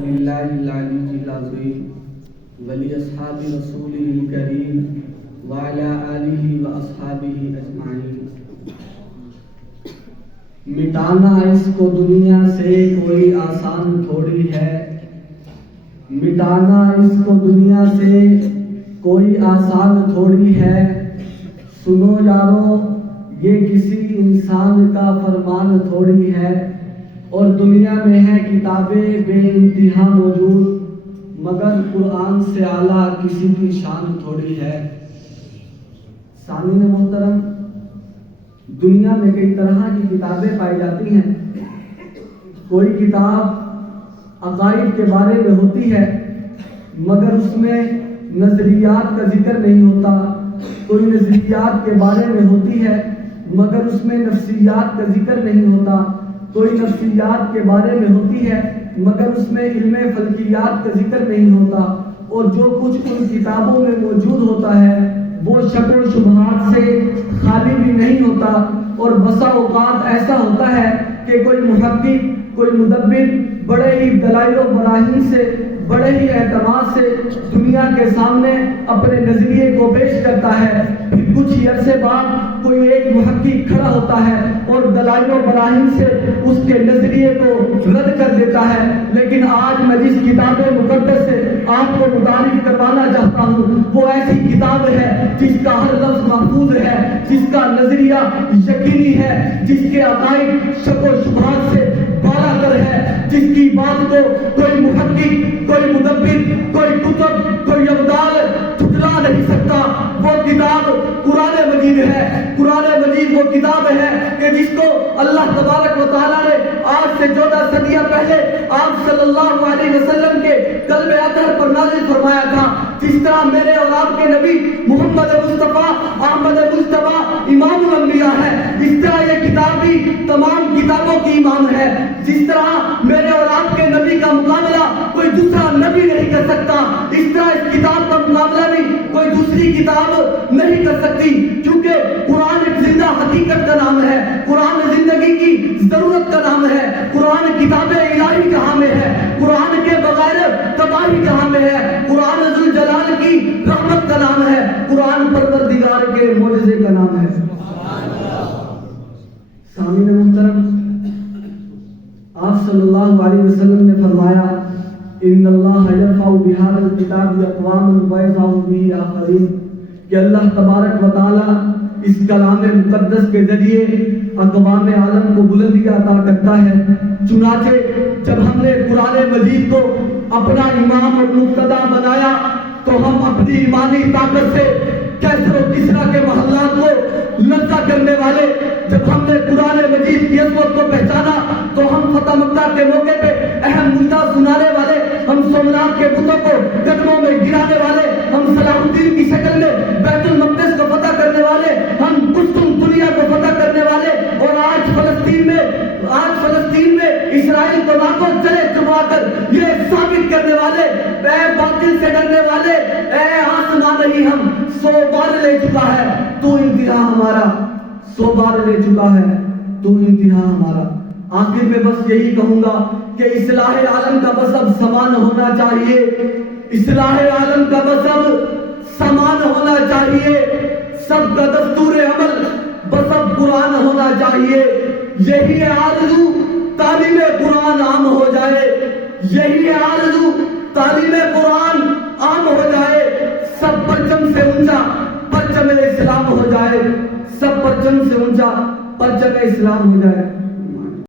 للہ العلی العظیم ولی اصحاب رسولہ الکریم وعلی آلہ واصحابہ اجمعین۔ مٹانا اس کو دنیا سے کوئی آسان تھوڑی ہے، مٹانا اس کو دنیا سے کوئی آسان تھوڑی ہے۔ سنو یارو یہ کسی انسان کا فرمان تھوڑی ہے، اور دنیا میں ہے کتابیں بے انتہا موجود، مگر قرآن سے اعلیٰ کسی کی شان تھوڑی ہے۔ سامعین محترم، دنیا میں کئی طرح کی کتابیں پائی جاتی ہیں۔ کوئی کتاب عقائد کے بارے میں ہوتی ہے مگر اس میں نظریات کا ذکر نہیں ہوتا، کوئی نظریات کے بارے میں ہوتی ہے مگر اس میں نفسیات کا ذکر نہیں ہوتا، کوئی نفسیات کے بارے میں ہوتی ہے مگر اس میں علم فلکیات کا ذکر نہیں ہوتا، اور جو کچھ ان کتابوں میں موجود ہوتا ہے وہ شک و شبہات سے خالی بھی نہیں ہوتا، اور بسا اوقات ایسا ہوتا ہے کہ کوئی محقق، کوئی مدبر بڑے ہی دلائل و براہین سے، بڑے ہی اعتماد سے دنیا کے سامنے اپنے نظریے کو پیش کرتا ہے، پھر کچھ ہی عرصے بعد کوئی ایک محقق کھڑا ہوتا ہے اور دلائل و براہین سے اس کے نظریے کو رد کر دیتا ہے۔ لیکن آج میں جس کتاب مقدس سے آپ کو متعارف کروانا چاہتا ہوں وہ ایسی کتاب ہے جس کا ہر لفظ محفوظ ہے، جس کا نظریہ یقینی ہے، جس کے عقائد شک و شبہات سے بالا تر ہے، جس کی بات کو کوئی محقق، کوئی مدبر، کوئی کتب، کوئی ابدال جھٹلا نہیں سکتا۔ وہ کتاب قرآن مجید ہے۔ قرآن مجید وہ کتاب ہے کہ جس کو اللہ تبارک و تعالیٰ نے آج سے 14 صدیاں پہلے آپ صلی اللہ علیہ وسلم کے قلب اطہر پر نازل فرمایا تھا۔ جس طرح میرے اور آپ کے نبی محمد مصطفیٰ احمد مصطفیٰ امام الانبیاء ہے، اس طرح یہ کتاب بھی تمام کتابوں کی امام ہے۔ جس طرح میرے اور آپ کے نبی کا مقابلہ کوئی دوسرا نبی نہیں کر سکتا، اس طرح اس کتاب کا مقابلہ بھی کوئی دوسری کتاب نہیں کر سکتی، کیونکہ قرآن ایک زندہ حقیقت کا نام ہے، قرآن زندگی کی ضرورت کا نام ہے، قرآن کتاب الہی کا حامل ہے، قرآن کے بغیر تباہی کا حامل ہے، قرآن ذوالجلال کی رحمت کا نام ہے، قرآن پروردگار کے معجزے کا نام ہے۔ سامعین محترم، آپ صلی اللہ علیہ وسلم نے فرمایا ان اللہ یرفع بہذا الکتاب اقواما ویضع بہ آخرین، کہ اللہ تبارک و تعالی اس کلام مقدس کے ذریعے اقوام عالم کو بلندی عطا کرتا ہے۔ چنانچہ جب ہم نے قرآن مجید کو اپنا امام اور مقتدا بنایا تو ہم اپنی ایمانی طاقت سے کیسر و کسریٰ کے محلات کو لرزہ کرنے والے، جب ہم نے قرآن مجید کی عظمت کو پہچانا تو ہم فتح مکہ کے موقع پہ اہم مدعا سنانے والے، ہم سومنات کے بتوں کو قدموں میں گرانے والے، ہم صلاح الدین کی شکل میں بیت المقدس کو فتح کرنے والے، ہم قسطن دنیا کو فتح کرنے والے، اور آج فلسطین میں اسرائیل کو ناکوں چلے چبا کر یہ ثابت کرنے والے، اے باطل سے ڈرنے والے، اے آسمان نہیں ہم 100 بار لے چکا ہے تو انتہا ہمارا، 100 بار لے چکا ہے تو انتہا ہمارا۔ آخر میں بس یہی کہوں گا کہ اصلاح عالم کا مذہب سمان ہونا چاہیے، اصلاح عالم کا مذہب سمان ہونا چاہیے، سب کا دستور عمل بسب قرآن ہونا چاہیے۔ یہی آرزو تعلیم قرآن عام ہو جائے، یہی آرزو تعلیم قرآن عام ہو جائے، سب پرچم سے اونچا پرچم اسلام ہو جائے، سب پرچم سے اونچا پرچم اسلام ہو جائے۔